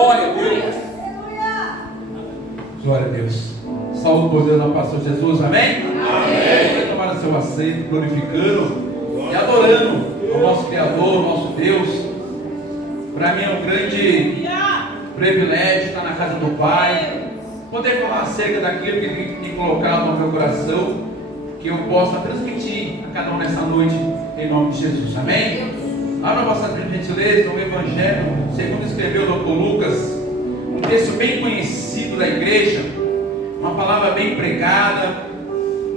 Glória a Deus. Glória a Deus. Saúde por Deus na paz do Senhor Jesus, amém? Amém. Tomar seu assento, glorificando e adorando ao nosso Criador, ao nosso Deus. Para mim é um grande privilégio estar na casa do Pai, poder falar acerca daquilo que Ele tem colocado no meu coração, que eu possa transmitir a cada um nessa noite, em nome de Jesus, amém? Abra a vossa gentileza no Evangelho, segundo escreveu o Dr. Lucas, um texto bem conhecido da igreja, uma palavra bem pregada.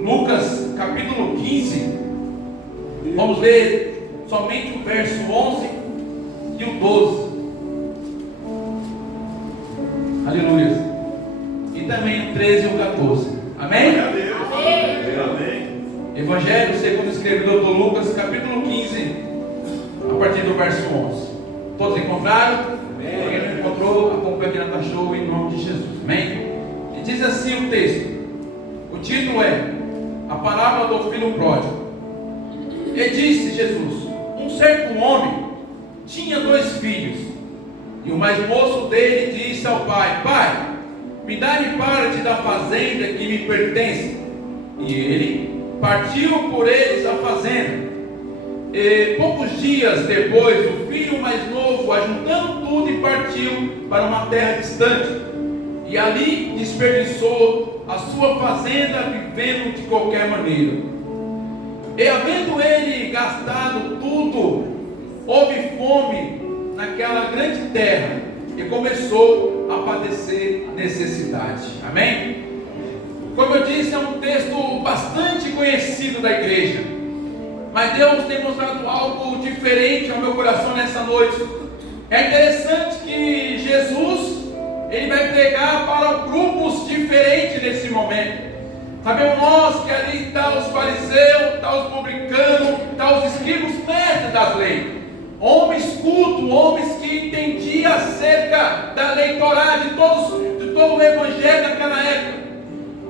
Lucas capítulo 15, vamos ler somente o verso 11 e o 12. Aleluia. E também o 13 e o 14. Amém? Amém. Evangelho segundo escreveu o Dr. Lucas capítulo 15, a partir do verso 11. Todos encontraram? Quem não encontrou, acompanhe na show em nome de Jesus. Amém? E diz assim o texto. O título é A Parábola do Filho Pródigo. E disse Jesus: um certo homem tinha 2 filhos, e o mais moço dele disse ao pai: Pai, me dá-me parte da fazenda que me pertence. E ele partiu por eles a fazenda. E poucos dias depois, o filho mais novo, ajuntando tudo, e partiu para uma terra distante, e ali desperdiçou a sua fazenda, vivendo de qualquer maneira. E havendo ele gastado tudo, houve fome naquela grande terra, e começou a padecer necessidade. Amém? Como eu disse, é um texto bastante conhecido da igreja, mas Deus tem mostrado algo diferente ao meu coração nessa noite. É interessante que Jesus, Ele vai pregar para grupos diferentes nesse momento. Sabemos nós que ali está os fariseus, está os publicanos, está os escribas, mestres das leis, homens cultos, homens que entendiam acerca da lei Torá, de todo o evangelho daquela época.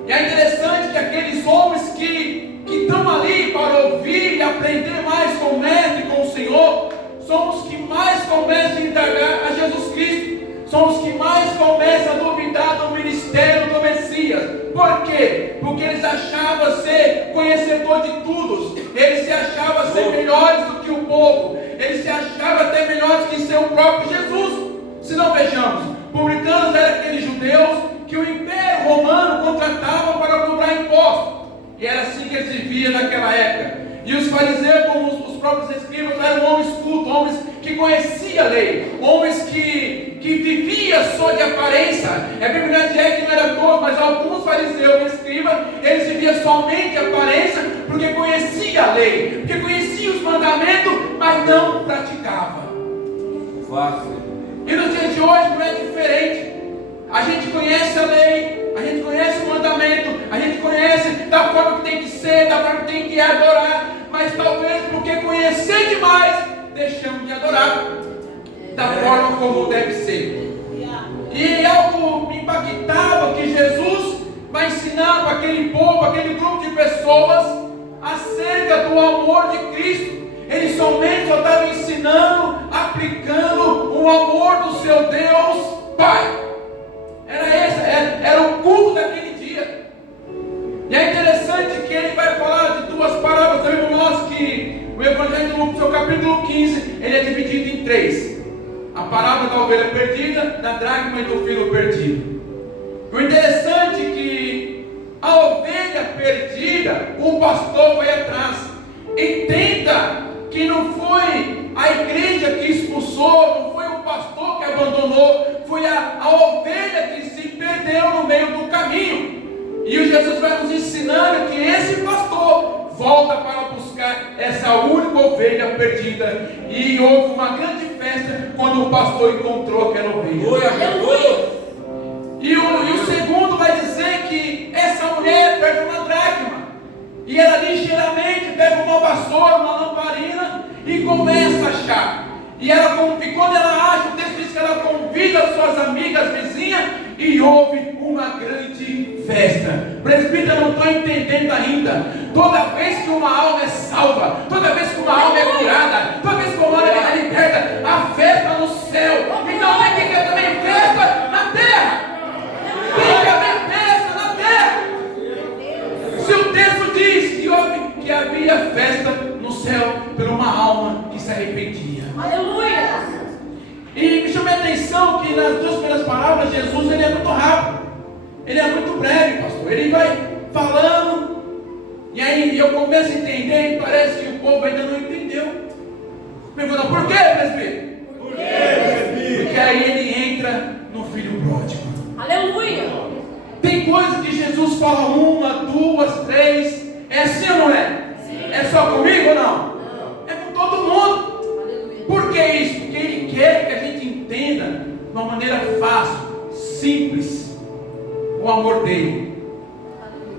E é interessante que aqueles homens que estão ali para ouvir e aprender mais com o mestre, com o Senhor, são os que mais começam a indagar a Jesus Cristo, são os que mais começam a duvidar do ministério do Messias. Por quê? Porque eles achavam ser conhecedor de tudo, eles se achavam ser melhores do que o povo, eles se achavam até melhores que seu próprio Jesus. Se não vejamos, publicanos eram aqueles judeus que o Império Romano contratava para cobrar impostos, e era assim que eles viviam naquela época. E os fariseus, como os próprios escribas, eram homens cultos, homens que conheciam a lei, homens que viviam só de aparência. É verdade que não era todos, mas alguns fariseus e escribas, eles viviam somente de aparência, porque conheciam a lei, porque conheciam os mandamentos, mas não praticavam. E nos dias de hoje não é diferente. A gente conhece a lei, a gente conhece o mandamento, a gente conhece da forma que tem que ser, da forma que tem que adorar, mas talvez porque conhecer demais, deixamos de adorar da forma como deve ser. E algo me impactava que Jesus vai ensinar para aquele povo, aquele grupo de pessoas, acerca do amor de Cristo. Ele somente só estava ensinando, aplicando o amor do seu Deus Pai. Era o culto daquele dia. E é interessante que ele vai falar de 2 parábolas. Sabemos nós que o Evangelho de Lucas, seu capítulo 15, ele é dividido em 3. A parábola da ovelha perdida, da dracma e do filho perdido. O interessante é que a ovelha perdida, o pastor vai atrás. Entenda que não foi a igreja que expulsou, não foi o pastor que abandonou, foi a ovelha que se perdeu no meio do caminho. E o Jesus vai nos ensinando que esse pastor volta para buscar essa única ovelha perdida. E houve uma grande festa quando o pastor encontrou aquela ovelha. E o segundo vai dizer que essa mulher perde uma dracma, e ela ligeiramente pega uma vassoura, uma lamparina, e começa a achar. E quando ela acha, o texto diz que ela convida as suas amigas, vizinhas, e houve uma grande festa. Presbítero, eu não estou entendendo ainda. Toda vez que uma alma é salva, toda vez que uma alma é curada, toda vez que uma alma é liberta, a festa no céu. Então tem que ter também festa atenção que nas duas primeiras palavras, Jesus ele é muito rápido. Ele é muito breve, pastor. Ele vai falando. E aí eu começo a entender e parece que o povo ainda não entendeu. Pergunta, por quê, presbítero? Por quê, presbítero? Porque aí ele entra no filho pródigo. Aleluia. Tem coisa que Jesus fala uma, duas, três. É assim ou não é? Sim. É só comigo ou não? Não. É com todo mundo. Aleluia. Por que isso? Porque Ele quer que a gente entenda de uma maneira fácil, simples, o amor dele.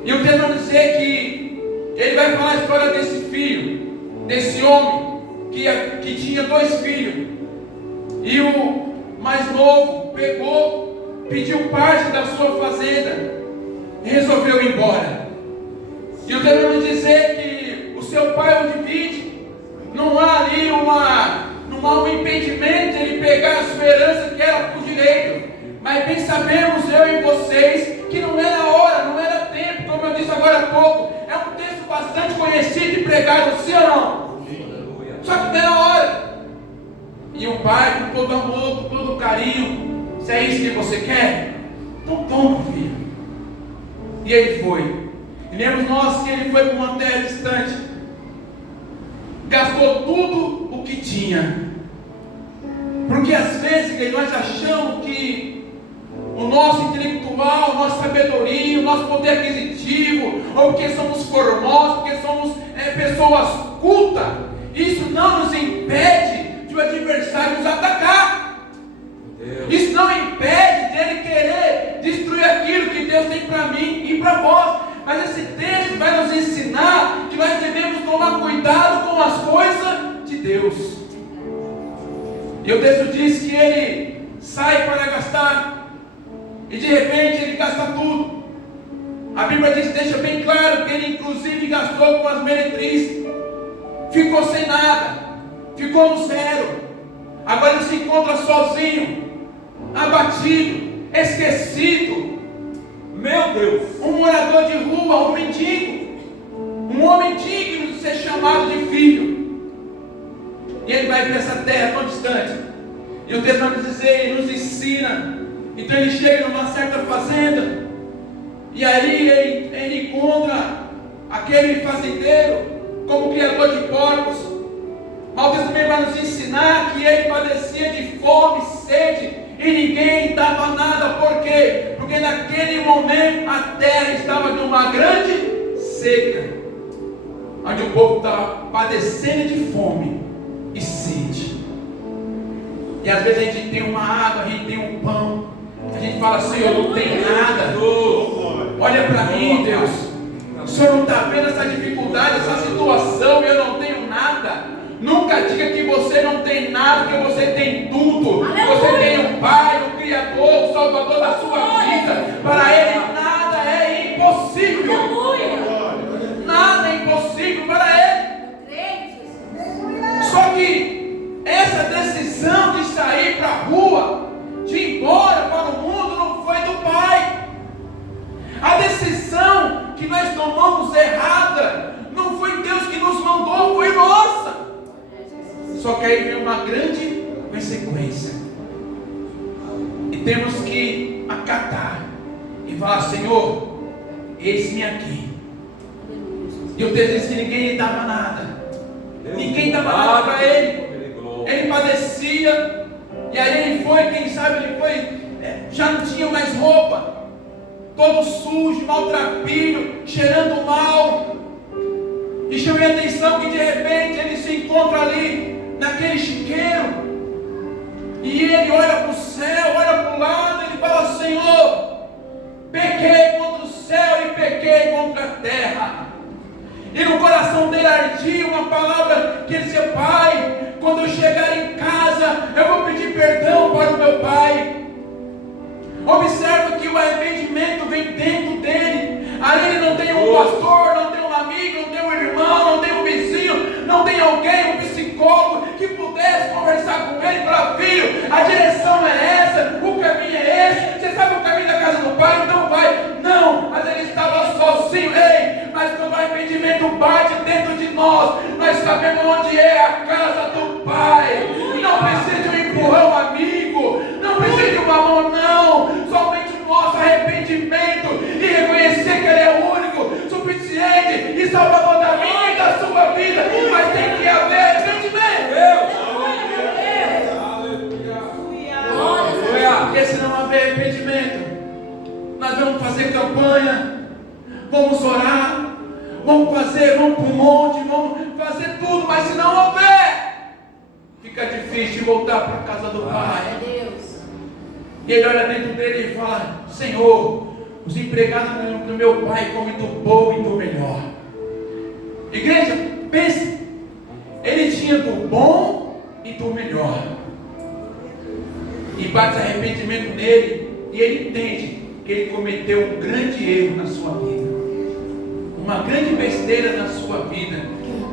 E eu quero dizer que Ele vai falar a história desse filho, desse homem que tinha 2 filhos. E o mais novo pegou, pediu parte da sua fazenda e resolveu ir embora. E eu quero dizer que o seu pai o divide. Não há ali não há um impedimento de ele pegar a sua herança que era por direito. Mas bem sabemos, eu e vocês, que não era hora, não era tempo, como eu disse agora há pouco. É um texto bastante conhecido e pregado, sim ou não? Só que não era hora. E o pai, com todo amor, com todo carinho, se é isso que você quer, então toma, filho. E ele foi. E lemos nós que ele foi para uma terra distante, gastou tudo o que tinha. Porque às vezes nós achamos que o nosso intelectual, a nossa sabedoria, o nosso poder aquisitivo, ou porque somos formosos, porque somos pessoas cultas, isso não nos impede de o adversário nos atacar. Isso não impede dele querer destruir aquilo que Deus tem para mim e para vós. Mas esse texto vai nos ensinar que nós devemos tomar cuidado com as coisas de Deus. E o texto diz que ele sai para gastar, e de repente ele gasta tudo. A Bíblia deixa bem claro que ele inclusive gastou com as meretrizes. Ficou sem nada, ficou no zero. Agora ele se encontra sozinho, abatido, esquecido. Meu Deus! Um morador de rua, um mendigo, um homem digno de ser chamado de filho. E ele vai para essa terra tão distante. E o texto vai nos dizer, ele nos ensina. Então ele chega numa certa fazenda. E aí ele encontra aquele fazendeiro como criador de porcos. Mas o texto também vai nos ensinar que ele padecia de fome, sede, e ninguém dava nada. Por quê? Porque naquele momento a terra estava de uma grande seca, onde o povo estava padecendo de fome e sede. E às vezes a gente tem uma água, a gente tem um pão, a gente fala, Senhor, não tem nada. Olha para mim, Deus. O Senhor não está vendo essa dificuldade, essa situação, e eu não tenho nada. Nunca diga que você não tem nada, porque você tem tudo. Você tem um Pai, o Criador, o Salvador da sua vida. Para Ele nada é impossível. Nada é impossível para Ele. Só que essa decisão de sair para a rua, de ir embora para o mundo, não foi do Pai. A decisão que nós tomamos errada, não foi Deus que nos mandou, foi nossa. Só que aí vem uma grande consequência. E temos que acatar e falar, Senhor, eis-me aqui. E o texto diz que ninguém lhe dava nada. Ninguém dava nada para ele. Ele padecia. E aí ele foi, quem sabe ele foi, já não tinha mais roupa, todo sujo, maltrapilho, cheirando mal. E chamei a atenção que de repente ele se encontra ali naquele chiqueiro, e ele olha para o céu, olha para o lado, ele fala, Senhor, pequei contra o céu e pequei contra a terra. E no coração dele ardia uma palavra que ele dizia, Pai, quando eu chegar em casa, eu vou pedir perdão para o meu pai. Observa que o arrependimento vem dentro dele. Ali ele não tem um pastor, não tem um amigo, não tem um irmão, não tem um vizinho, não tem alguém, um psicólogo que pudesse conversar com ele e falar, filho, a direção é essa, o caminho é esse, você sabe o caminho da casa do pai, então vai. Não, mas ele estava sozinho. Ei, mas quando o arrependimento bate dentro de nós sabemos onde é a casa do pai. Não precisa de um empurrão amigo, não precisa Porque se não haver arrependimento, nós vamos fazer campanha, vamos orar, vamos para um monte, vamos fazer tudo, mas se não houver, fica difícil voltar para a casa do Pai. E ele olha dentro dele e fala: Senhor, os empregados do meu pai comem do bom e do melhor. Igreja, pense, ele tinha do bom e do melhor. E bate arrependimento nele, e ele entende que ele cometeu um grande erro na sua vida, uma grande besteira na sua vida.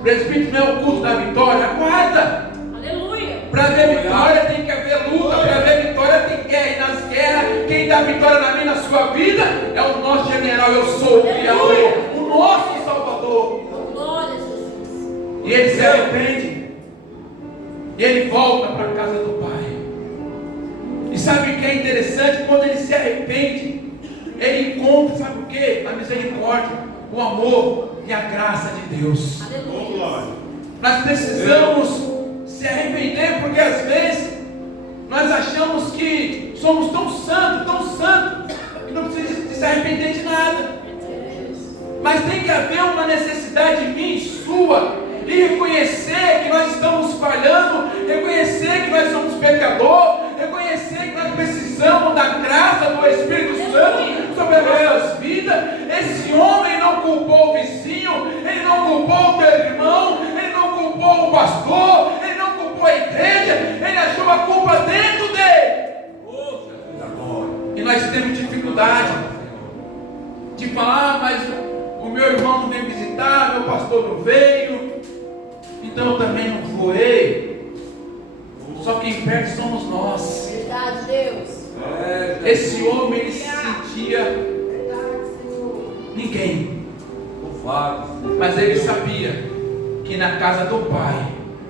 Presbítero, não é o culto da vitória, aguarda. Aleluia. Para ver vitória tem que haver luta, para ver vitória tem guerra, e nas guerras, quem dá vitória na minha, na sua vida, é o nosso general, eu sou o Criador, o nosso Salvador. Glória a Jesus. E ele se arrepende, e ele volta para a casa do Pai. E sabe o que é interessante? Quando ele se arrepende, ele encontra, sabe o que? A misericórdia, o amor e a graça de Deus. Aleluia. Nós precisamos se arrepender, porque às vezes nós achamos que somos tão santos, que não precisa de se arrepender de nada. Mas tem que haver uma necessidade minha e sua, e reconhecer que nós estamos falhando, reconhecer que nós somos pecadores, reconhecer que nós precisamos da graça do Espírito Santo sobre as nossas vidas. Esse homem não culpou o vizinho, ele não culpou o teu irmão, ele não culpou o pastor, ele não culpou a igreja, ele achou a culpa dentro dele. E nós temos dificuldade de falar: mas o meu irmão não veio visitar, meu pastor não veio, então eu também não fui. Só quem perde somos nós. Verdade, Deus. Esse homem, ele se sentia ninguém, mas ele sabia que na casa do Pai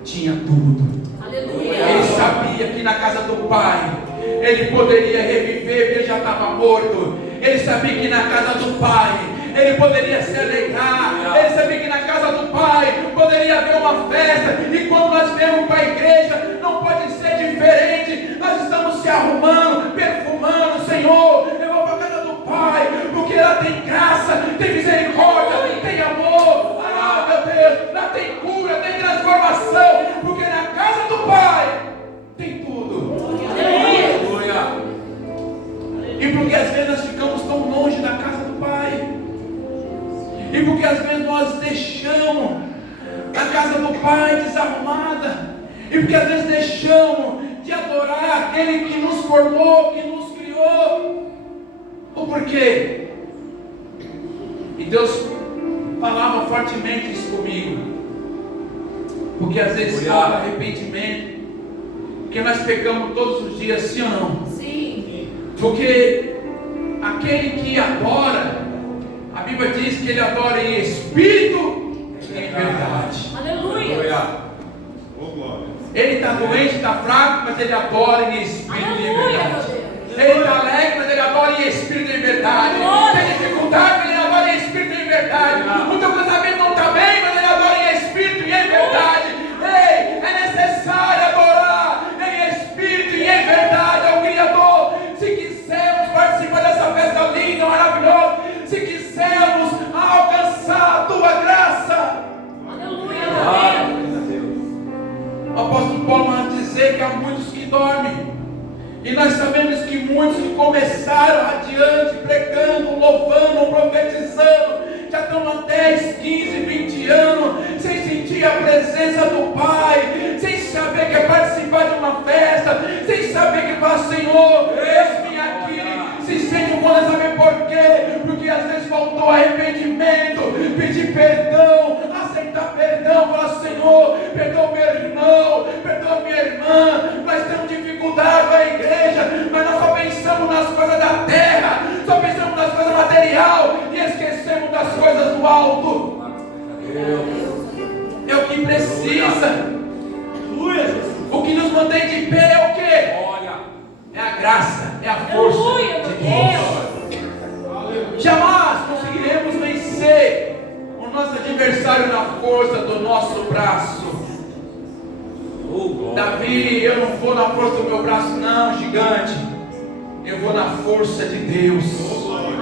tinha tudo. Aleluia. Ele sabia que na casa do Pai ele poderia reviver, porque ele já estava morto. Ele sabia que na casa do Pai ele poderia se alegrar. Ele sabia que na casa do Pai poderia haver uma festa. E quando nós viemos para a igreja, não pode ser diferente. Nós estamos se arrumando, perfumando: Senhor, eu vou para a casa do Pai, porque lá tem graça, tem misericórdia, tem amor. Ah, meu Deus, lá tem cura, tem transformação, porque na casa do Pai tem tudo. Aleluia. E porque às vezes nós ficamos tão longe da casa do Pai, e porque às vezes nós deixamos a casa do Pai desarrumada, e porque às vezes deixamos de adorar aquele que nos formou, que nos criou. O porquê? E Deus falava fortemente isso comigo, porque às vezes falta arrependimento, porque nós pecamos todos os dias, sim ou não? Sim. Porque aquele que adora, a Bíblia diz que ele adora em espírito e em verdade. Aleluia. Ele está doente, está fraco, mas ele adora em espírito e em Aleluia, verdade. meu Deus. Ele está alegre, mas ele adora em espírito e em verdade. Tem dificuldade, mas ele adora em espírito e em verdade. O teu casamento não está bem, mas ele adora em espírito e em verdade. Ei, é necessário adorar em espírito e em verdade ao Criador. Se quisermos participar dessa festa linda, maravilhosa, se quisermos alcançar a tua graça. Aleluia, meu Deus. O apóstolo Paulo vai dizer que há muitos que dormem, e nós sabemos que muitos que começaram adiante, pregando, louvando, profetizando, já estão há 10, 15, 20 anos, sem sentir a presença do Pai, sem saber que é participar de uma festa, sem saber que faz: Senhor, eis-me aqui. Se sente um bom, saber por quê? Porque às vezes faltou arrependimento, pedir perdão, aceitar perdão, falar: Senhor, perdoa meu irmão, perdoa minha irmã. Nós temos dificuldade na igreja, mas nós só pensamos nas coisas da terra, só pensamos nas coisas materiais e esquecemos das coisas do alto. É o que precisa. O que nos mantém de pé é o quê? É a graça, é a força de Deus. Jamais conseguiremos vencer o nosso adversário na força do nosso braço. Davi: eu não vou na força do meu braço, não, gigante. vou na força de Deus.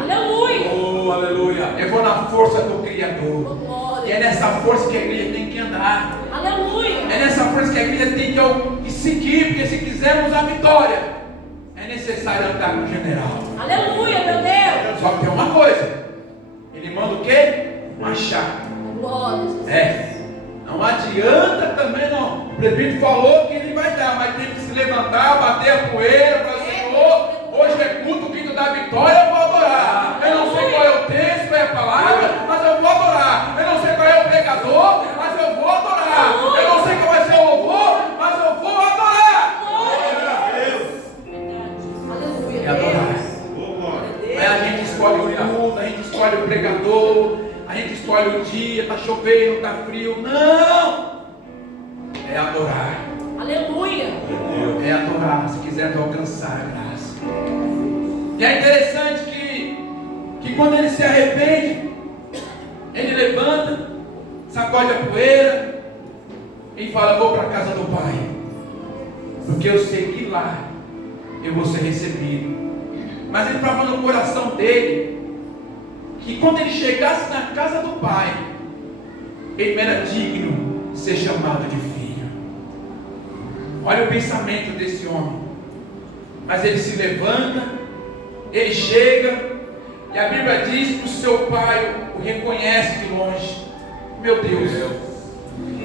Aleluia. Oh, aleluia. Eu vou na força do Criador. Glória. E é nessa força que a igreja tem que andar. Aleluia. É nessa força que a igreja tem que seguir, porque se quisermos a vitória, é necessário andar com o general. Aleluia, meu Deus. Só que tem uma coisa, ele manda o quê? Machado. Glória. Não adianta também não. O presbítero falou que ele vai dar, mas tem que se levantar, bater a poeira, falar, Senhor, hoje é culto, quinto da vitória, eu vou adorar. Eu não sei qual é o texto, qual é a palavra, mas eu vou adorar. Eu não sei qual é o pregador, mas eu vou adorar. Eu não sei qual vai ser o louvor, mas eu vou adorar. E adorar. Aí a gente escolhe o culto, a gente escolhe o pregador, a gente escolhe o dia, está chovendo, está frio. Não! É adorar. Aleluia. É adorar, se quisermos alcançar a graça. E é interessante que quando ele se arrepende, ele levanta, sacode a poeira e fala: vou para a casa do Pai, porque eu sei que lá eu vou ser recebido. Mas ele estava no coração dele que quando ele chegasse na casa do Pai, ele era digno de ser chamado de filho. Olha o pensamento desse homem. Mas ele se levanta, ele chega, e a Bíblia diz que o seu pai o reconhece de longe. Meu Deus,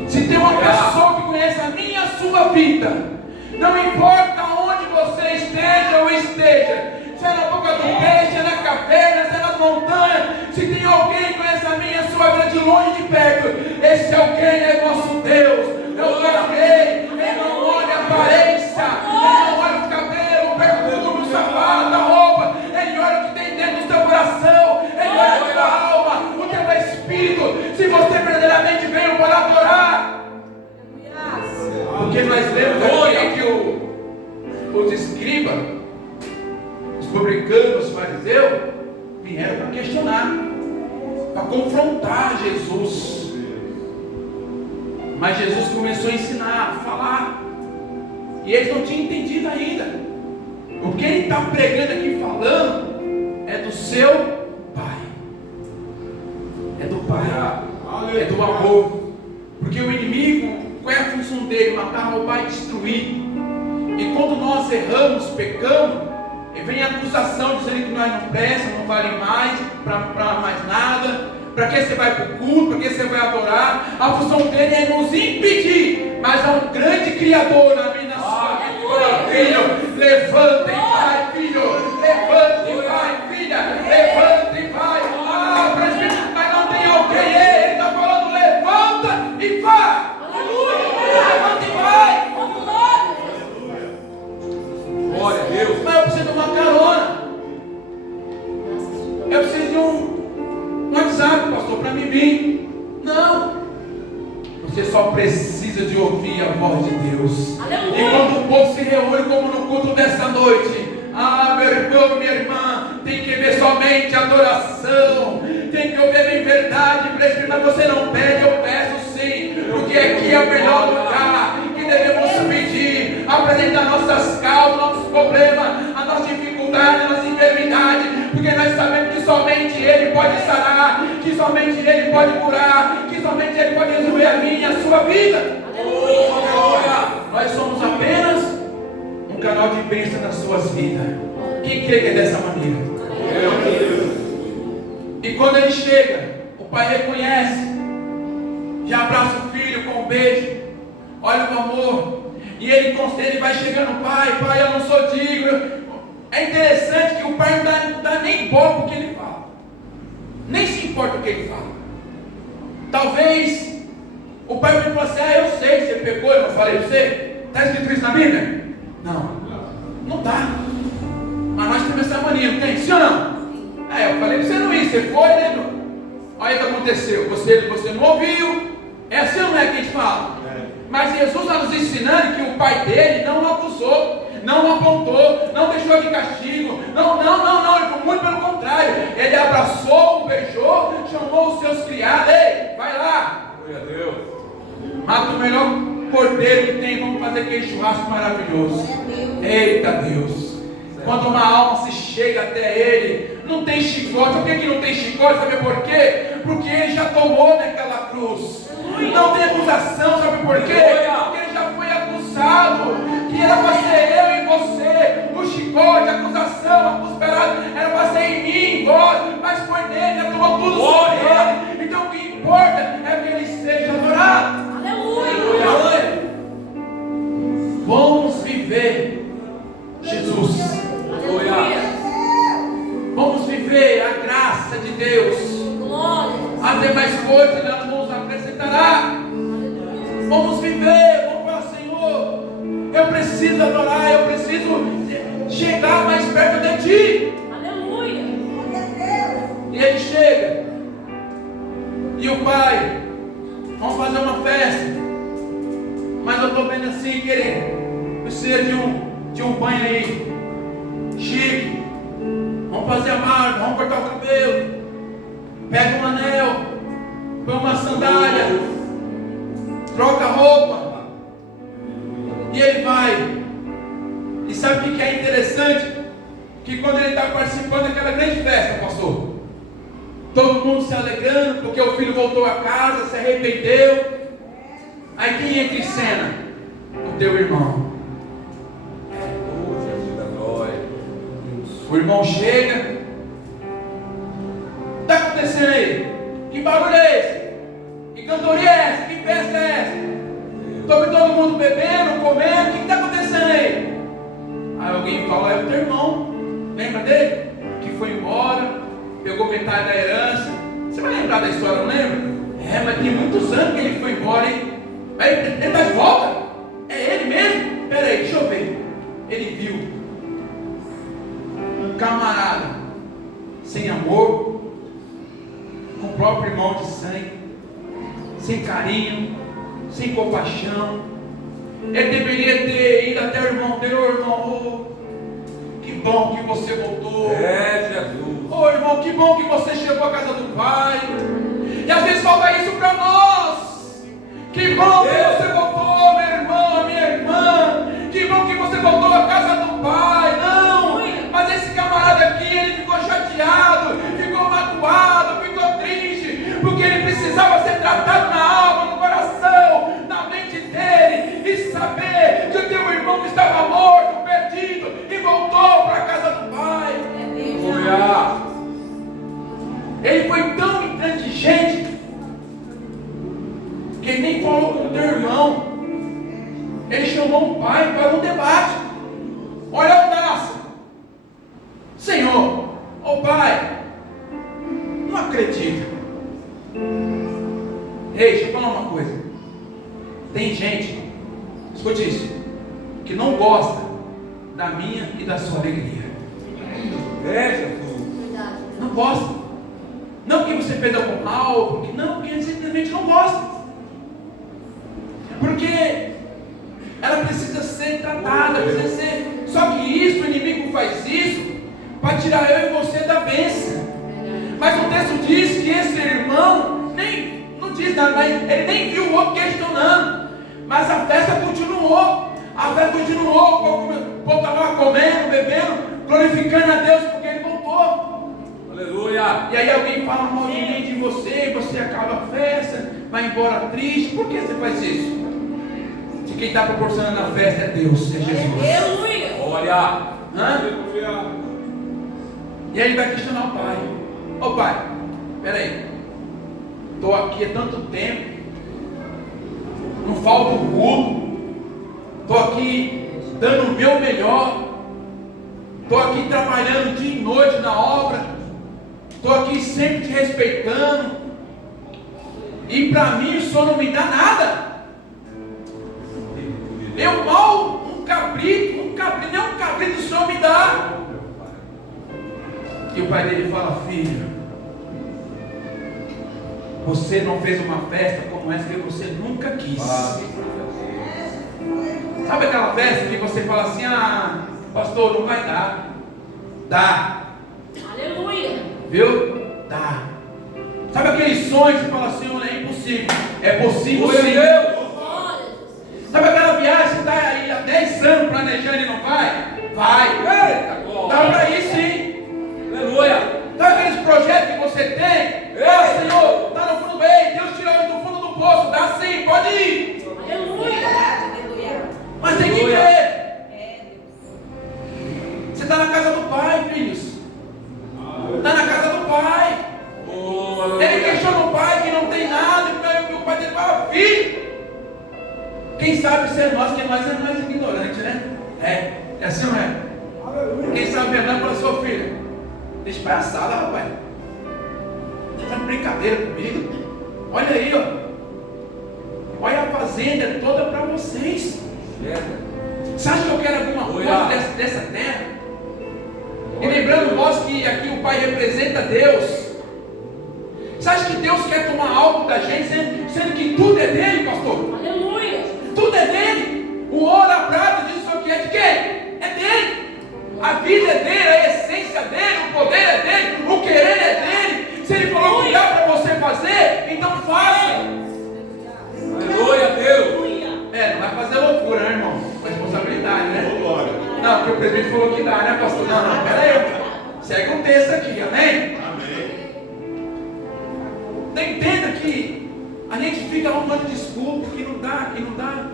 se tem uma pessoa que conhece a minha e a sua vida, não importa onde você esteja ou esteja, se é na boca do peixe, se é na caverna, se é nas montanhas, se tem alguém que conhece a minha e a sua vida de longe e de perto, esse alguém é nosso Deus. Eu amei. Ele não olha a aparência, ele não olha o cabelo, o perfume, o sapato, a roupa, ele olha o que tem dentro do teu coração, ele olha a tua alma, o teu espírito, se você verdadeiramente veio para adorar. Porque nós lemos aqui que os escribas, os publicanos, os fariseus, vieram para questionar, para confrontar Jesus. Mas Jesus começou a ensinar, a falar, e eles não tinham entendido ainda. O que ele está pregando aqui, falando, é do seu Pai, é do Pai, é do amor. Porque o inimigo, qual é a função dele? Matar, roubar e destruir. E quando nós erramos, pecamos, vem a acusação dizendo que nós não prestamos, não vale mais para mais nada. Para que você vai para o culto? Para que você vai adorar? A função dele é nos impedir. Mas há um grande Criador na minha sua vida. Filho, levanta e vai, filho. Levanta e vai, filha. Levanta e vai. Ah, presbítero, mas não tem alguém. Ele está falando: levanta e vai. Levanta e vai. Glória a Deus. Mas eu preciso de uma carona. Eu preciso de um WhatsApp, pastor, para me vir. Não. Você só precisa de ouvir a voz de Deus. Aleluia. E quando o povo se reúne, como no culto dessa noite, meu irmão, minha irmã, tem que ver somente adoração, tem que ouvir em verdade, presbítero. Mas você não pede, eu peço sim, porque aqui é o melhor lugar que devemos pedir, apresentar nossas causas, nossos problemas, a nossa dificuldade, a nossa enfermidade, porque nós sabemos que somente Ele pode sarar, que somente Ele pode curar, que somente Ele pode resolver a minha e a sua vida. Nós somos apenas um canal de bênção nas suas vidas. Quem crê que é dessa maneira? E quando ele chega, o pai reconhece, já abraça o filho com um beijo, olha o amor, e ele vai chegando: pai, eu não sou digno. É interessante que o pai não dá nem bola porque ele fala, nem se importa o que ele fala. Talvez o pai me fale assim: eu sei, você pecou, eu não falei para você. Está escrito isso na Bíblia? Não está. Mas nós temos essa mania, não tem? Sim ou não? Eu falei para você não ir, você foi, né? Olha o que aconteceu, você não ouviu. É assim ou não é que a gente fala? Mas Jesus está nos ensinando que o pai dele não o acusou, não o apontou, não deixou de castigo. Não, ele foi muito pelo contrário. Ele abraçou, beijou, chamou os seus criados: ei, vai lá, Glória a Deus. mata o melhor cordeiro que tem, vamos fazer aquele churrasco maravilhoso. Eita Deus, Quando uma alma se chega até Ele, não tem chicote. Por que não tem chicote? Sabe por quê? Porque Ele já tomou naquela cruz. Não tem acusação, sabe por quê? Porque Ele já foi acusado. Que era para ser eu e você. O chicote, a acusação, a cusperada, era para ser em mim, em vós. Mas foi nele, Ele tomou tudo sobre Ele. Então o que importa é que Ele seja adorado. Aleluia. Vamos viver Jesus. Aleluia. Vamos viver a graça de Deus. Glória. As demais coisas Ele nos acrescentará. Vamos viver, vamos falar, Senhor, eu preciso adorar, eu preciso chegar mais perto de Ti. Aleluia. E Ele chega. E o Pai, vamos fazer uma festa. Mas eu estou vendo assim, querido, precisa de um banho aí, chique. Vamos fazer a barba, vamos cortar o cabelo. Pega um anel, põe uma sandália, troca a roupa. E ele vai. E sabe o que é interessante? Que quando ele está participando daquela grande festa, pastor, todo mundo se alegrando, porque o filho voltou a casa, se arrependeu. Aí quem entra em cena? O teu irmão. O irmão chega. O que está acontecendo aí? Que barulho é esse? Que cantoria é essa? Que festa é essa? Estou vendo todo mundo bebendo, comendo. O que está acontecendo aí? Aí alguém fala, é o teu irmão. Lembra dele? Que foi embora, pegou metade da herança. Você vai lembrar da história, não lembra? É, mas tem muitos anos que ele foi embora, hein? Mas ele está de volta? É ele mesmo? Espera aí, deixa eu ver. Ele viu um camarada sem amor, com o próprio irmão de sangue, sem carinho, sem compaixão. Ele deveria ter ido até o irmão dele. Ô irmão, que bom que você voltou. É, Jesus. Ô irmão, que bom que você chegou à casa do Pai. E às vezes falta isso para nós. Que bom que você voltou, meu irmão, minha irmã. Que bom que você voltou à casa do Pai. Não, mas esse camarada aqui, ele ficou chateado, ficou magoado, ficou triste, porque ele precisava ser tratado na alma, no coração, na mente dele, e saber que o teu irmão estava morto, perdido, e voltou para a casa do Pai. Ele foi tão intransigente que ele nem falou com o teu irmão. Ele chamou o pai para um debate. Olha a audácia. Senhor, ô pai, não acredito. Ei, deixa eu falar uma coisa. Tem gente, escute isso, que não gosta da minha e da sua alegria. É, Jesus. Não gosta. Não porque você fez algo mal, porque ele simplesmente não gosta. Porque ela precisa ser tratada, precisa ser. Só que isso, o inimigo faz isso para tirar eu e você da bênção. Mas o texto diz que esse irmão não diz nada, ele nem viu o outro questionando. Mas a festa continuou. A festa continuou. O povo estava comendo, bebendo, glorificando a Deus porque ele voltou. Aleluia. E aí alguém fala mal de mim, de você, você acaba a festa, vai embora triste. Por que você faz isso? Se quem está proporcionando a festa é Deus, é Jesus. Aleluia. Olha. E aí ele vai questionar o pai. Ô pai, peraí, estou aqui há tanto tempo, não falta o culto, estou aqui dando o meu melhor, estou aqui trabalhando dia e noite na obra, estou aqui sempre te respeitando, e para mim o Senhor não me dá nada. Eu mal nem um cabrito o Senhor me dá. E o pai dele fala: filho, você não fez uma festa como essa que você nunca quis. Sabe aquela festa que você fala assim: ah, pastor, não vai dar. Dá. Aleluia. Viu? Dá. Sabe aquele sonho que você fala assim: olha, é impossível. É possível sim. Sabe aquela viagem que está aí há 10 anos planejando e não vai? Vai. Eita, glória. Dá para ir sim. Aleluia. Sabe aqueles projetos que você tem? Ah, Senhor, está no fundo bem. Deus tirou do fundo do poço. Dá sim, pode ir. Aleluia. Mas tem que Aleluia. ver. Você está na casa do Pai, filhos. Está na casa do Pai. Oh, Ele aleluia. questiona o pai que não tem nada. E o pai dele fala: filho. Quem sabe ser nós, quem mais é mais ignorante, né? É assim, não é? Quem sabe a verdade fala: sua filha, deixa palhaçada, rapaz. Você está de brincadeira comigo? Olha aí, ó. Olha a fazenda é toda para vocês. Você acha que eu quero alguma coisa dessa terra? E lembrando nós que aqui o Pai representa Deus. Você acha que Deus quer tomar algo da gente, sendo que tudo é dele, pastor? Aleluia. Tudo é dele. O ouro, a prata, disso aqui é de quem? É dele. A vida é dele, a essência dele, o poder é dele, o querer é dele. Se ele falou que dá para você fazer, então faça. Aleluia, Deus. Aleluia. Não vai fazer loucura, né, irmão? Com responsabilidade, né? Não, porque o presbítero falou que dá, né, pastor? Não, pera aí. Segue o texto aqui, amém? Entenda que a gente fica arrumando desculpa, que não dá, que não dá.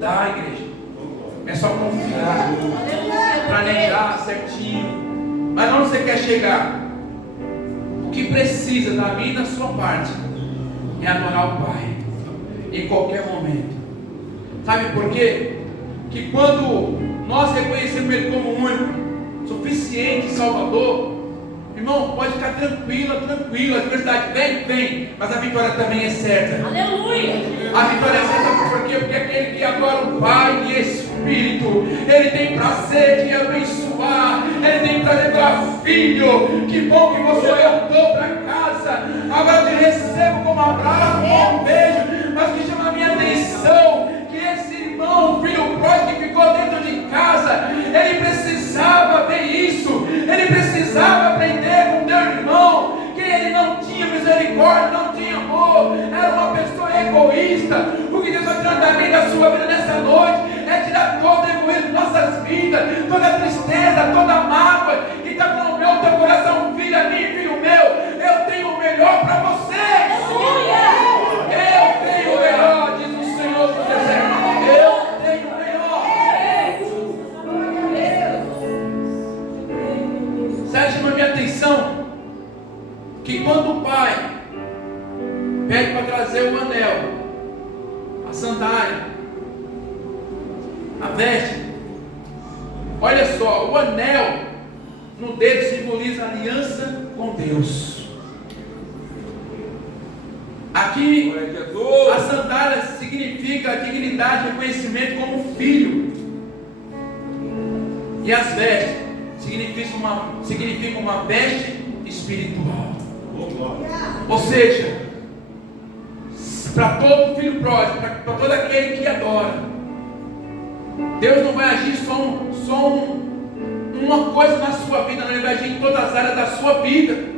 Dá, igreja. É só confiar, planejar certinho. Mas onde você quer chegar? O que precisa da minha e da sua parte é adorar o Pai em qualquer momento. Sabe por quê? Que quando nós reconhecemos Ele como único, suficiente, Salvador, irmão, pode ficar tranquila. A adversidade vem, mas a vitória também é certa. Aleluia. A vitória é certa por quê? Porque aquele que adora o Pai e Espírito, ele tem prazer de abençoar, ele tem prazer de falar: filho, que bom que você voltou para casa, agora eu te recebo como abraço, como um beijo. Mas o que chama a minha atenção, que esse irmão, o filho pródigo que ficou dentro de casa, ele precisava ver isso, ele precisava aprender com teu irmão, que ele não tinha misericórdia, não tinha amor, era uma pessoa egoísta. O que Deus vai tirar também da sua vida nessa noite é tirar todo o egoísmo de nossas vidas, toda a tristeza, toda a mágoa, e está falando: meu teu coração, filha minha, filho meu, eu tenho o melhor para vocês. Eu tenho o melhor, diz o Senhor do deserto. Eu tenho o melhor. Sabe, chama a minha atenção que quando o pai pede para trazer o anel, a sandália, a veste, olha só, o anel no dedo simboliza aliança com Deus. Aqui a sandália significa a dignidade e reconhecimento como filho, e as vestes significam uma veste espiritual. Ou seja, para todo filho pródigo, para todo aquele que adora, Deus não vai agir só uma coisa na sua vida, não, Ele vai agir em todas as áreas da sua vida.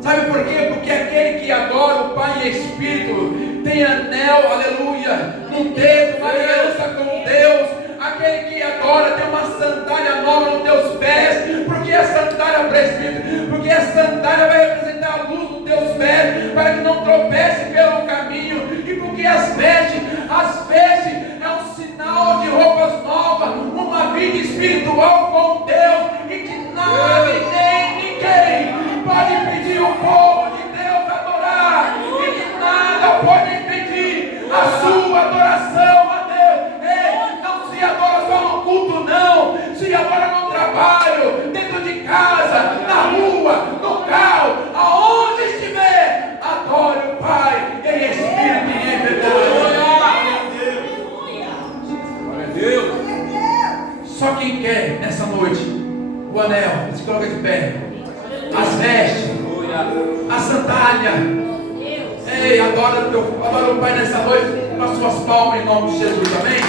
Sabe por quê? Porque aquele que adora o Pai e Espírito tem anel, aleluia, no dedo, uma aliança com Deus. Aquele que adora tem uma sandália nova nos teus pés. Porque a sandália, presbítero? Porque a sandália vai representar a luz dos teus pés, para que não tropece pelo caminho. E porque as vestes é um sinal de roupas novas, uma vida espiritual com Deus, e que nada e nem ninguém pode impedir o povo de Deus adorar, e que nada pode impedir a sua adoração a Deus. Ei, não se adora só no culto, não, se adora no trabalho, dentro de casa, na rua, no carro, aonde estiver, adore o Pai em espírito e em verdade. Glória a Deus. Só quem quer nessa noite o anel, se coloca de pé, as vestes, a sandália. Ei, adora o Pai nessa noite com as suas palmas em nome de Jesus, amém?